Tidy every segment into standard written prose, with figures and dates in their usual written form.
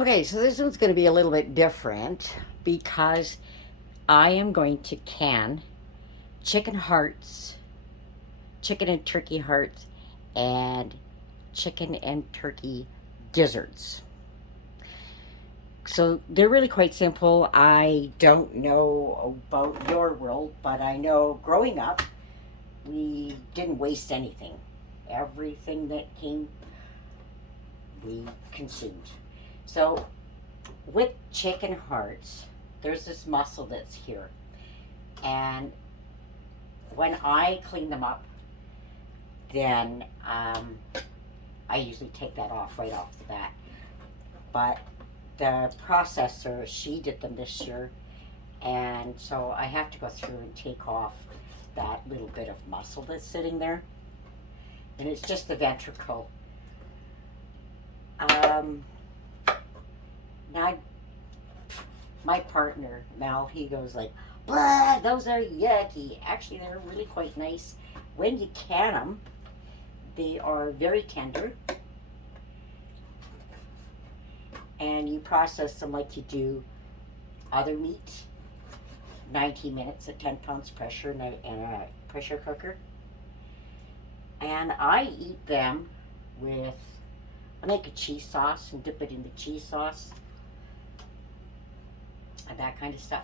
Okay, so this one's going to be a little bit different because I am going to can chicken hearts, chicken and turkey hearts, and chicken and turkey gizzards. So they're really quite simple. I don't know about your world, but I know growing up, we didn't waste anything. Everything that came, we consumed. So with chicken hearts, there's this muscle that's here. And when I clean them up, then I usually take that off right off the bat. But the processor, she did them this year, and so I have to go through and take off that little bit of muscle that's sitting there. And it's just the ventricle. Now, my partner, Mel, he goes like, blah, those are yucky. Actually, they're really quite nice. When you can them, they are very tender. And you process them like you do other meat. 90 minutes at 10 pounds pressure in a pressure cooker. And I eat them with, I make a cheese sauce and dip it in the cheese sauce and that kind of stuff.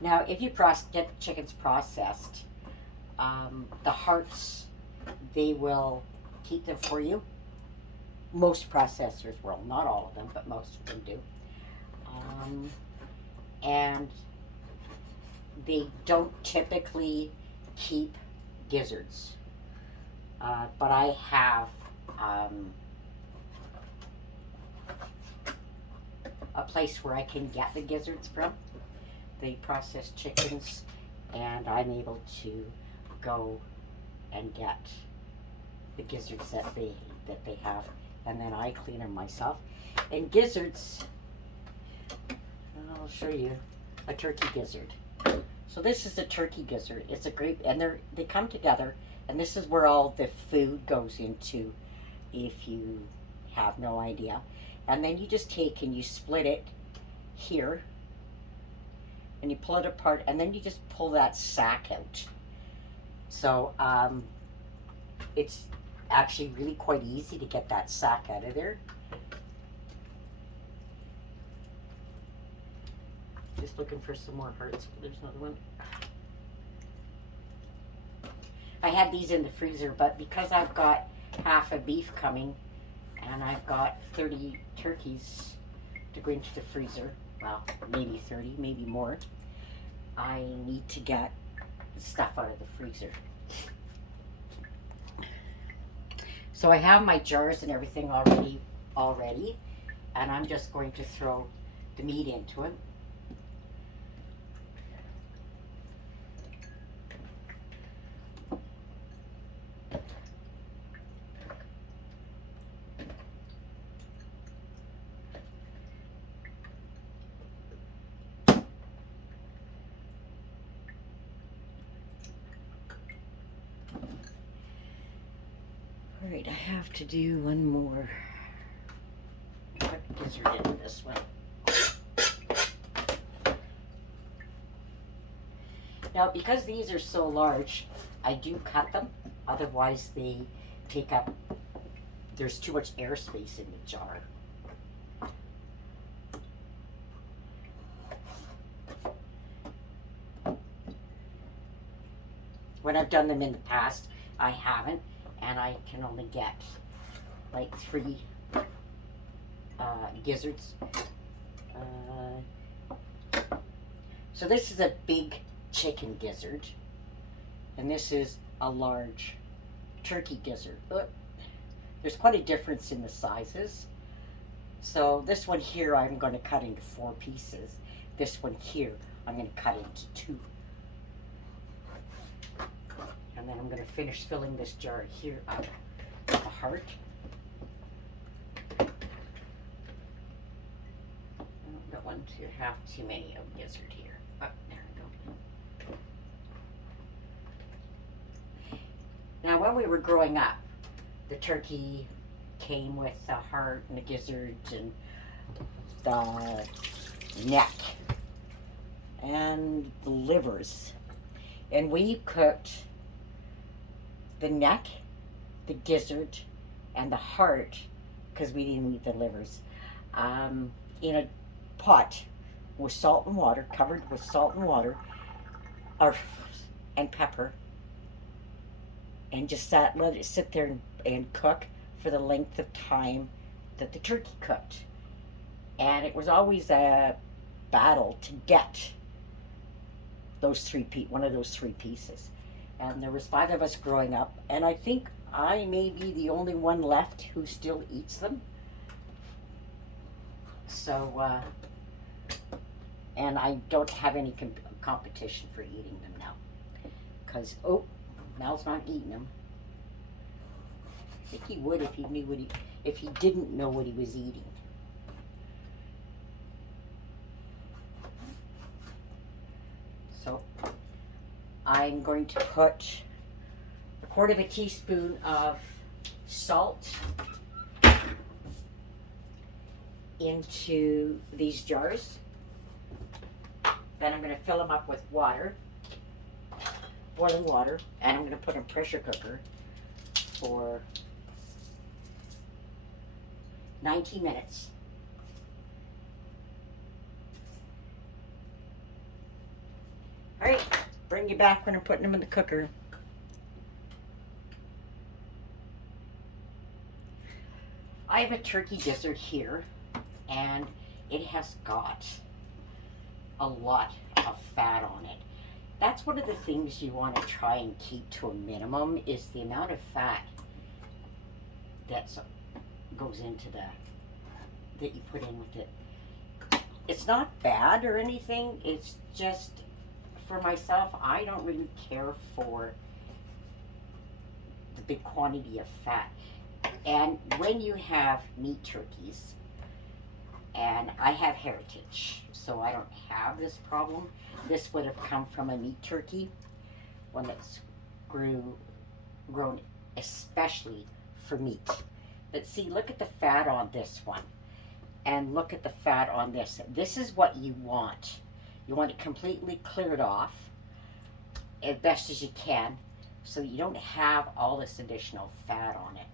Now, if you get chickens processed, the hearts, they will keep them for you. Most processors will, not all of them, but most of them do. And they don't typically keep gizzards. But I have a place where I can get the gizzards from. They process chickens, and I'm able to go and get the gizzards that they have, and then I clean them myself. And gizzards, I'll show you a turkey gizzard. So this is the turkey gizzard. It's a great, and they come together, and this is where all the food goes into, if you have no idea. And then you just take and you split it here, and you pull it apart, and then you just pull that sack out. So it's actually really quite easy to get that sack out of there. Just looking for some more hearts. There's another one. I had these in the freezer, but because I've got half a beef coming and I've got 30 turkeys to go into the freezer, well, maybe 30, maybe more, I need to get stuff out of the freezer. So I have my jars and everything already, and I'm just going to throw the meat into it. All right, I have to do one more. Put gizzard into this one. Now, because these are so large, I do cut them. Otherwise, they take up, there's too much airspace in the jar. When I've done them in the past, I haven't, and I can only get like 3 gizzards. So this is a big chicken gizzard, and this is a large turkey gizzard. There's quite a difference in the sizes. So this one here I'm going to cut into 4 pieces. This one here I'm going to cut into 2. And then I'm going to finish filling this jar here up with a heart. I don't want to have too many of gizzard here. Oh, there we go. Now, when we were growing up, the turkey came with the heart and the gizzards and the neck and the livers. And we cooked the neck, the gizzard, and the heart, because we didn't eat the livers, in a pot with salt and water, covered with salt and water, or, and pepper, and just let it sit there and cook for the length of time that the turkey cooked. And it was always a battle to get one of those three pieces. And there was 5 of us growing up, and I think I may be the only one left who still eats them. So, and I don't have any competition for eating them now, because Mal's not eating them. I think he would if he knew if he didn't know what he was eating. So I'm going to put 1/4 teaspoon of salt into these jars. Then I'm going to fill them up with water, boiling water, and I'm going to put in a pressure cooker for 90 minutes. All right, bring you back when I'm putting them in the cooker. I have a turkey gizzard here, and it has got a lot of fat on it. That's one of the things you want to try and keep to a minimum, is the amount of fat that goes into that you put in with it. It's not bad or anything, it's just, for myself, I don't really care for the big quantity of fat. And when you have meat turkeys, and I have heritage, so I don't have this problem. This would have come from a meat turkey, one that's grown especially for meat. But see, look at the fat on this one, and look at the fat on this. This is what you want. You want it completely cleared off as best as you can, so you don't have all this additional fat on it.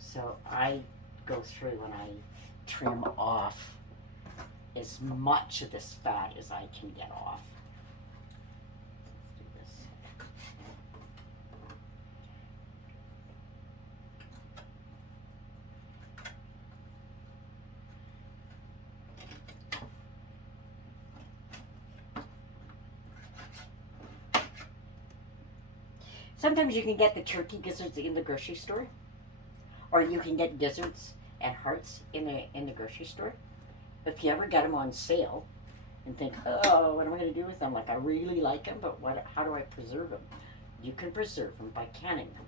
So I go through and I trim off as much of this fat as I can get off. Let's do this. Sometimes you can get the turkey gizzards in the grocery store, or you can get gizzards and hearts in the grocery store. If you ever get them on sale and think, oh, what am I going to do with them? Like, I really like them, but how do I preserve them? You can preserve them by canning them.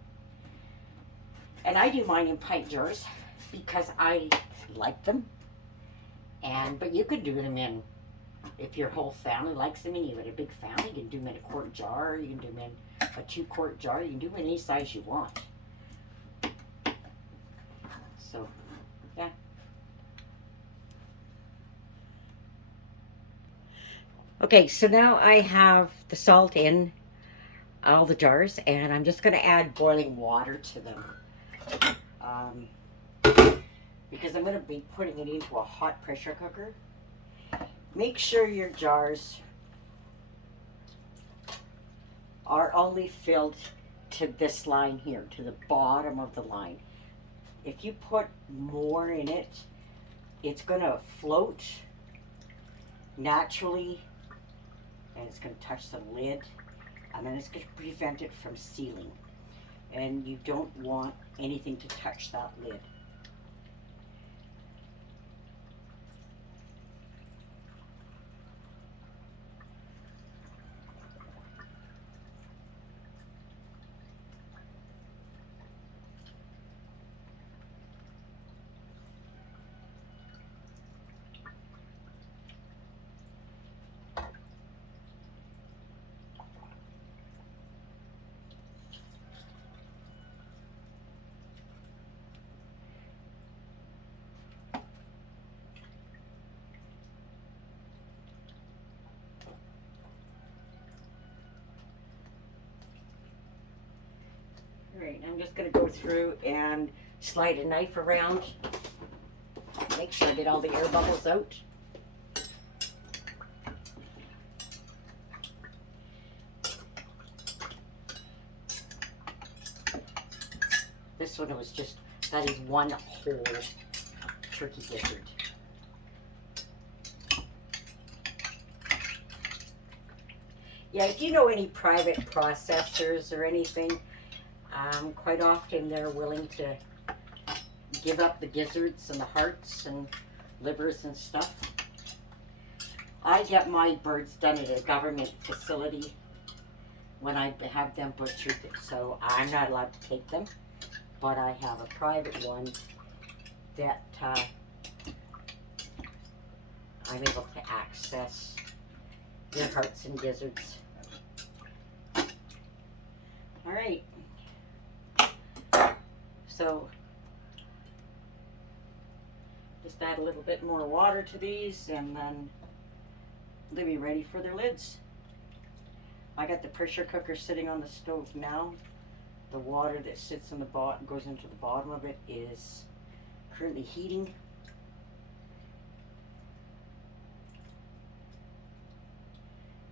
And I do mine in pint jars because I like them. But you could do them in, if your whole family likes them and you have a big family, you can do them in a quart jar, you can do them in a 2-quart jar, you can do them in any size you want. So, yeah. Okay, so now I have the salt in all the jars, and I'm just going to add boiling water to them. Because I'm going to be putting it into a hot pressure cooker. Make sure your jars are only filled to this line here, to the bottom of the line. If you put more in it, it's going to float naturally, and it's going to touch the lid, and then it's going to prevent it from sealing. And you don't want anything to touch that lid. Alright, I'm just going to go through and slide a knife around. Make sure I get all the air bubbles out. This one was just, that is one whole turkey gizzard. Yeah, if you know any private processors or anything, quite often they're willing to give up the gizzards and the hearts and livers and stuff. I get my birds done at a government facility when I have them butchered, so I'm not allowed to take them. But I have a private one that I'm able to access their hearts and gizzards. All right. So just add a little bit more water to these, and then they'll be ready for their lids. I got the pressure cooker sitting on the stove now. The water that sits in the bottom, goes into the bottom of it, is currently heating.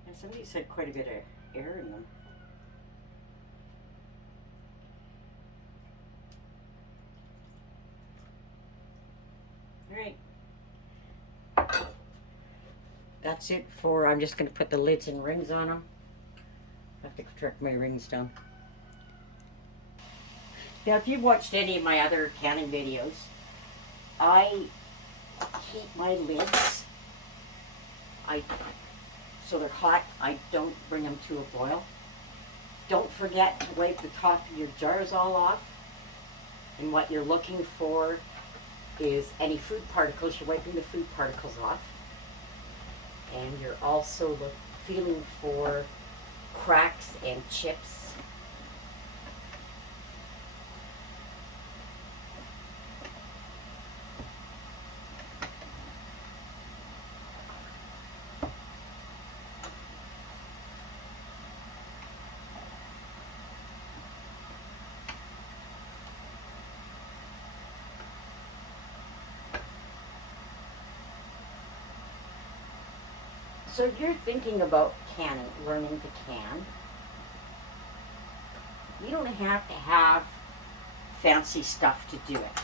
And some of these had quite a bit of air in them. All right. That's it for, I'm just going to put the lids and rings on them. I have to track my rings down. Now, if you've watched any of my other canning videos, I heat my lids. So they're hot. I don't bring them to a boil. Don't forget to wipe the top of your jars all off. And what you're looking for is any food particles. You're wiping the food particles off. And you're also feeling for cracks and chips. So if you're thinking about canning, learning to can, you don't have to have fancy stuff to do it.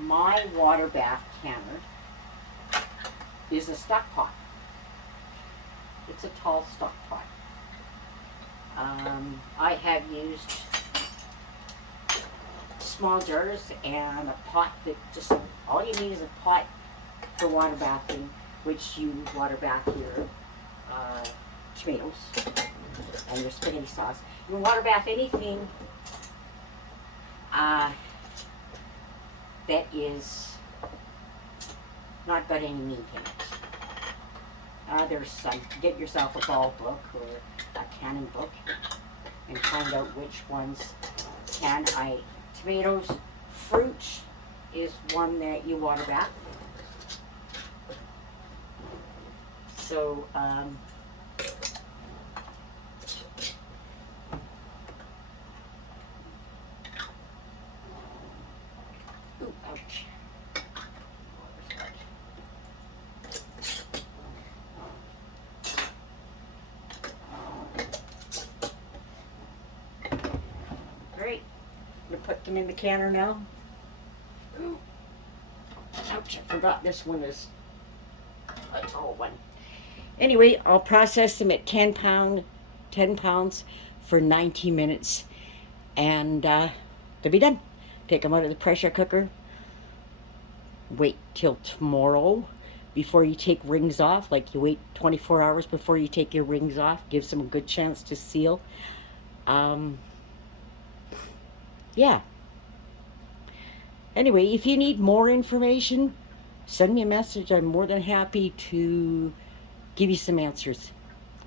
My water bath canner is a stock pot. It's a tall stock pot. I have used small jars and a pot that just, all you need is a pot for water bathing, which you water bath your tomatoes and your spaghetti sauce. You can water bath anything that is not got any meat in it. There's some, get yourself a ball book or a canning book and find out which ones can. Tomatoes, fruit is one that you water bath. So, ooh, ouch. All right, I'm gonna put them in the canner now. Ooh, ouch, I forgot this one is a tall one. Anyway, I'll process them at 10 pounds for 90 minutes, and they'll be done. Take them out of the pressure cooker. Wait till tomorrow before you take rings off. Like, you wait 24 hours before you take your rings off. Gives them a good chance to seal. Yeah. Anyway, if you need more information, send me a message. I'm more than happy to give you some answers.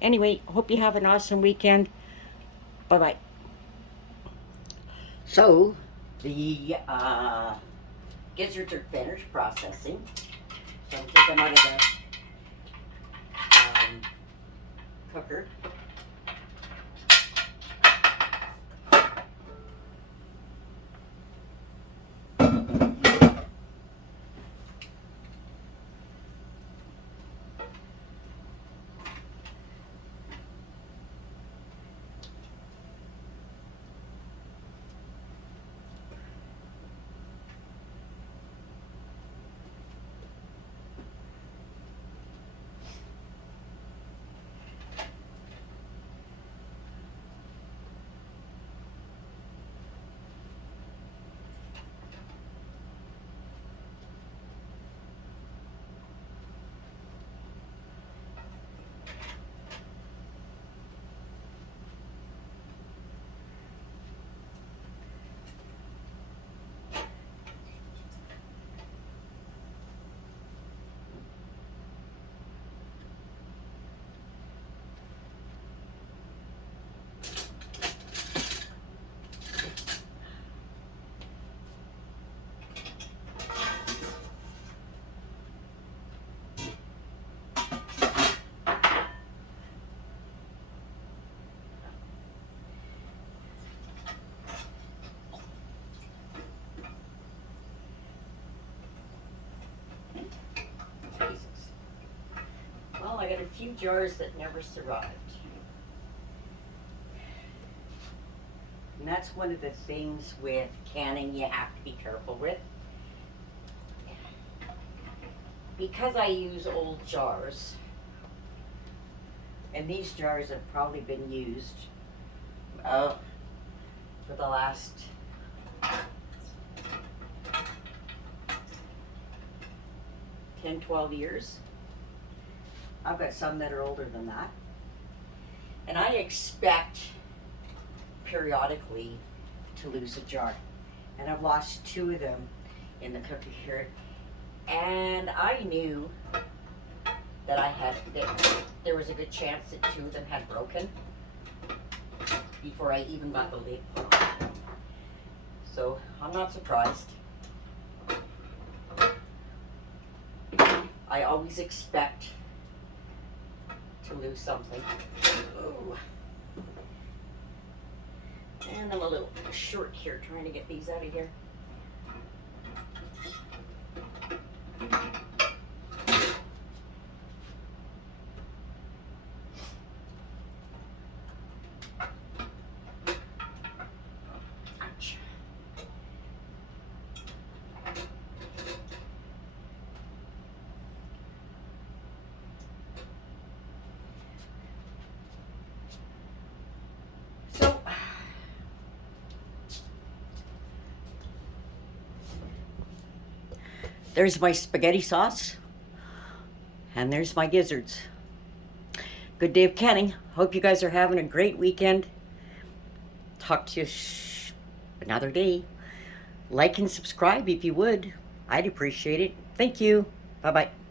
Anyway, hope you have an awesome weekend. Bye-bye. So, the gizzards are finished processing. So I'll take them out of the cooker. few jars that never survived. And that's one of the things with canning you have to be careful with. Because I use old jars, and these jars have probably been used for the last 10, 12 years. I've got some that are older than that. And I expect periodically to lose a jar. And I've lost 2 of them in the cookie here. And I knew that there was a good chance that 2 of them had broken before I even got the lid put on. So I'm not surprised. I always expect to lose something. Ooh. And I'm a little short here trying to get these out of here. Ouch. So, there's my spaghetti sauce, and there's my gizzards. Good day of canning. Hope you guys are having a great weekend. Talk to you another day. Like and subscribe if you would. I'd appreciate it. Thank you. Bye-bye.